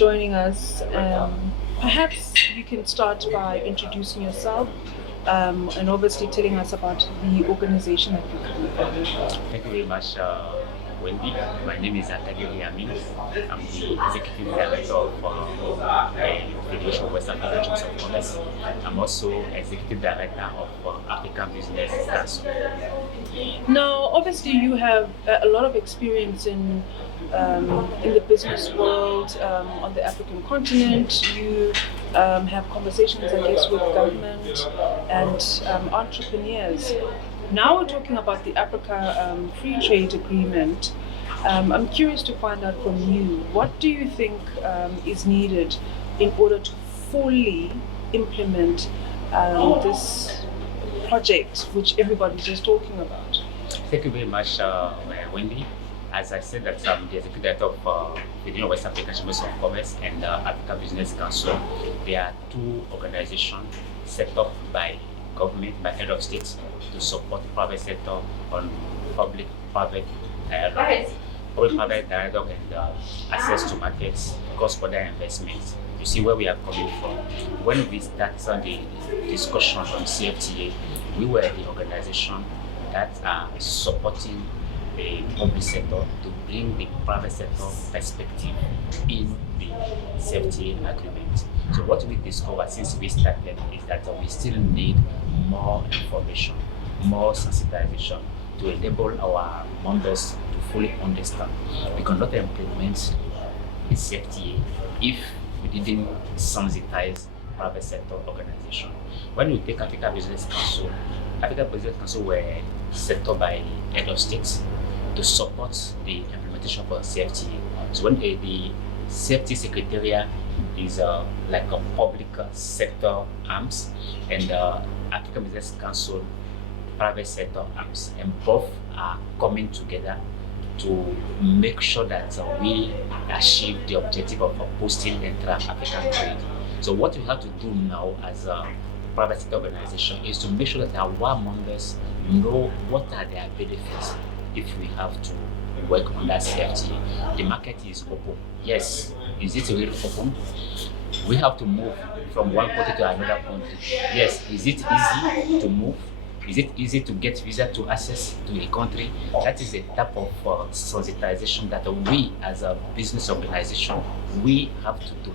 joining us. Perhaps you can start by introducing yourself and obviously telling us about the organization that you come from. Thank you very much, Wendy. My name is Akadiri Aminou. I'm the Executive Director of Federation of West African Chambers of Commerce. I'm also Executive Director of African Business Council. Now, obviously, you have a lot of experience in the business world on the African continent. You have conversations, I guess, with government and entrepreneurs. Now we're talking about the Africa Free Trade Agreement. I'm curious to find out from you, what do you think is needed in order to fully implement this project, which everybody's just talking about? Thank you very much, Wendy. As I said, that I'm the Executive Director of the West African Chambers of Commerce and Africa Business Council. There are two organizations set up by government, by head of states, to support private sector on public-private dialogue, and access to markets, cross-border investments. You see where we are coming from. When we started the discussion on CFTA, we were the organization that are supporting the public sector to bring the private sector perspective in the CFTA agreement. So what we discovered since we started is that we still need more information, more sensitization to enable our members to fully understand. We cannot implement the CFTA if we didn't sensitize private sector organization. When you take Africa Business Council were set up by head of states to support the implementation of CFTA. So when the CFTA Secretariat is like a public sector arms and African Business Council private sector arms, and both are coming together to make sure that we achieve the objective of boosting intra-African trade. So what we have to do now as a private sector organization is to make sure that our members know what are their benefits if we have to work on that CFTA. The market is open. Yes, is it really open? We have to move from one country to another country. Yes, is it easy to move? Is it easy to get visa to access to a country? That is a type of sensitization that we as a business organization, we have to do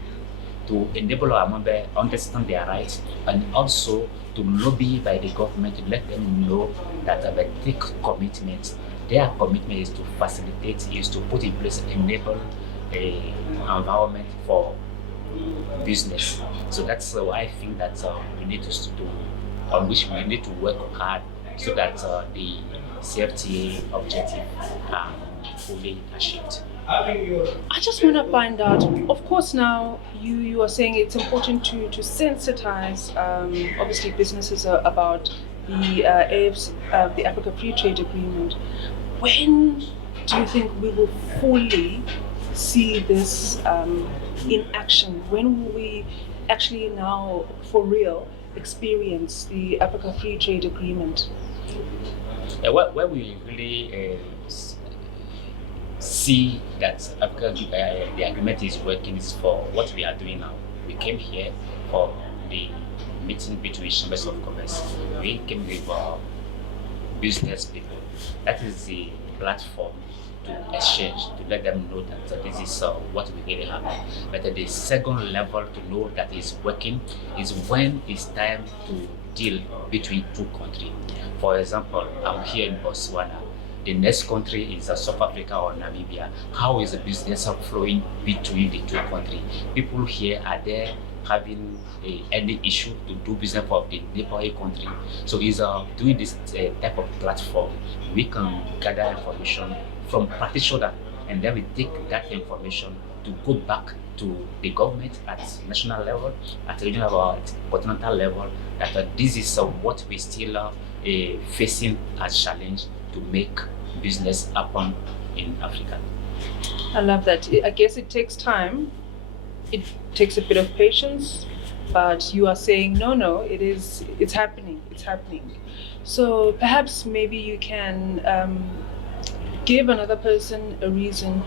to enable our members understand their rights and also to lobby by the government to let them know that they take commitments. Their commitment is to facilitate, is to put in place, enable an environment for business. So that's why I think that we need to do, on which we need to work hard so that the CFTA objective are fully achieved. I just want to find out, of course, now you are saying it's important to sensitize obviously businesses about the the Africa Free Trade Agreement. When do you think we will fully see this in action? When will we actually now, for real, experience the Africa Free Trade Agreement? Where we really see that the agreement is working is for what we are doing now. We came here for the meeting between chambers of commerce. We came with business people. That is the platform to exchange, to let them know that this is what we really have. But the second level to know that it's working is when it's time to deal between two countries. For example, I'm here in Botswana. The next country is South Africa or Namibia. How is the business flowing between the two countries? People here are there having any issue to do business for the neighboring country. So is doing this type of platform, we can gather information from practitioners, and then we take that information to go back to the government at national level, at regional level, at continental level, that this is what we still facing as challenge to make business happen in Africa. I love that. I guess it takes time. It takes a bit of patience, but you are saying no, it's happening. So perhaps maybe you can give another person a reason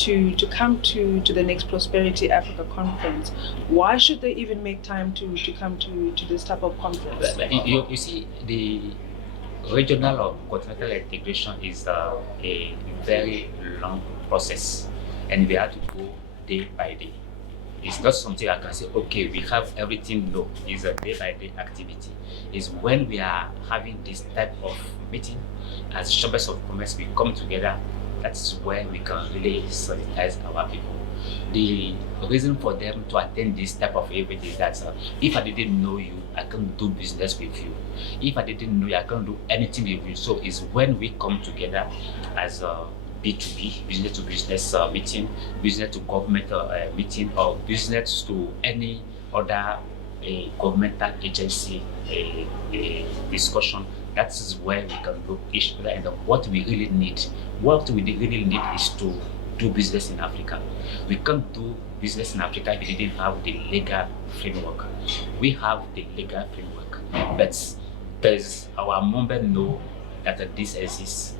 to come to the next Prosperity Africa conference, why should they even make time to come to this type of conference? You see, the regional or continental integration is a very long process, and we have to go day by day. It's not something I can say, okay, we have everything. No, it's a day-by-day activity. It's when we are having this type of meeting, as chambers of commerce, we come together. That's where we can really sensitize our people. The reason for them to attend this type of event is that if I didn't know you, I can't do business with you. If I didn't know you, I can't do anything with you. So it's when we come together as a B2B, business to business meeting, business to government meeting, or business to any other governmental agency discussion. That is where we can look each other and what we really need. What we really need is to do business in Africa. We can't do business in Africa if we didn't have the legal framework. We have the legal framework, but does our member know that this exists?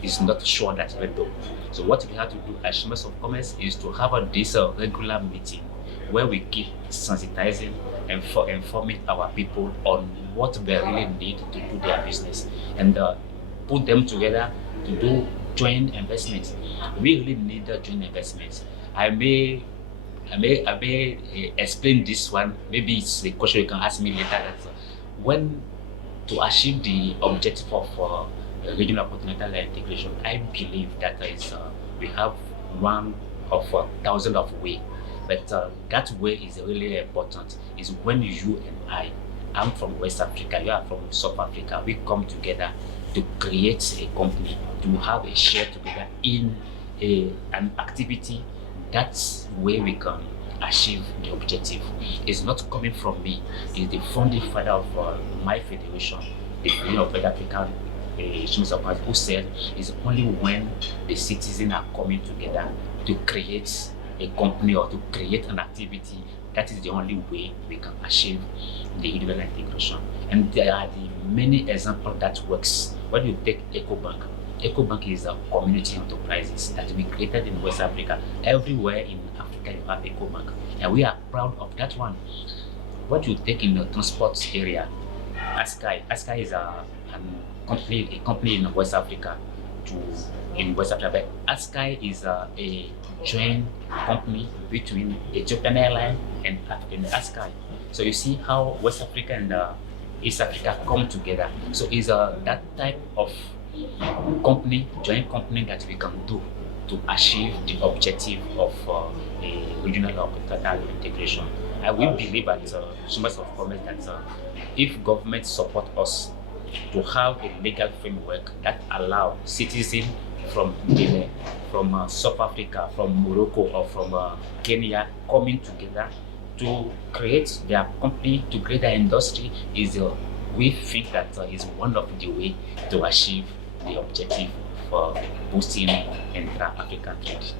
Is not sure that we do. So what we have to do as chambers of commerce is to have this regular meeting where we keep sensitizing and informing our people on what they really need to do their business, and put them together to do joint investments. We really need a joint investment. I may explain this one. Maybe it's a question you can ask me later. That when to achieve the objective of regional continental integration, I believe that we have one of 1,000 of way, but that way is really important. Is when you and I'm from West Africa, you are from South Africa, we come together to create a company, to have a share together in an activity. That's where we can achieve the objective. It's not coming from me. It's the founding father of my federation, the Federation of African who said it's only when the citizens are coming together to create a company or to create an activity, that is the only way we can achieve the regional integration. And there are the many examples that works. When you take EcoBank is a community enterprises that we created in West Africa. Everywhere in Africa you have EcoBank, and we are proud of that one. What you take in the transport area, Askai is a company in West Africa. But Askai is a joint company between Ethiopian Airlines and Askai. So you see how West Africa and East Africa come together. So it's that type of company, joint company, that we can do to achieve the objective of a regional or continental integration. I will believe at chambers of commerce that if government support us to have a legal framework that allow citizens from Benin, from South Africa, from Morocco, or from Kenya coming together to create their company, to create their industry, we think that is one of the way to achieve the objective for boosting intra-African trade.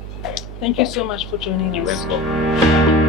Thank you so much for joining us. You're welcome.